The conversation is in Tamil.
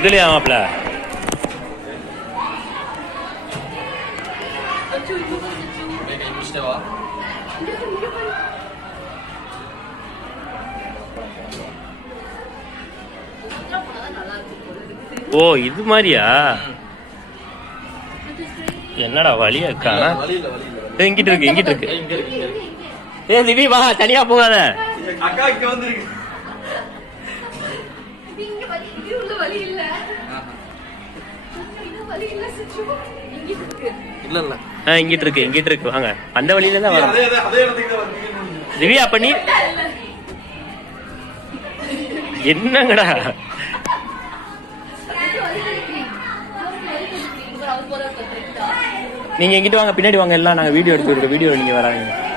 இதுலயா மாப்ள ஓ இது மாதிரியா என்னடா வழி அக்கா இங்கிட்டு இருக்கு ஏ திவி வா தனியா போகாத அக்கா இங்க வந்துருக்கு இங்கிட்டு இருக்கு வாங்க அந்த வழியில தான் வரும் திவ்யா அப்ப நீ என்னங்கடா நீங்க எங்கிட்டு வாங்க பின்னாடி வாங்க எல்லாம் நாங்க வீடியோ எடுத்து வீடியோ நீங்க வராங்க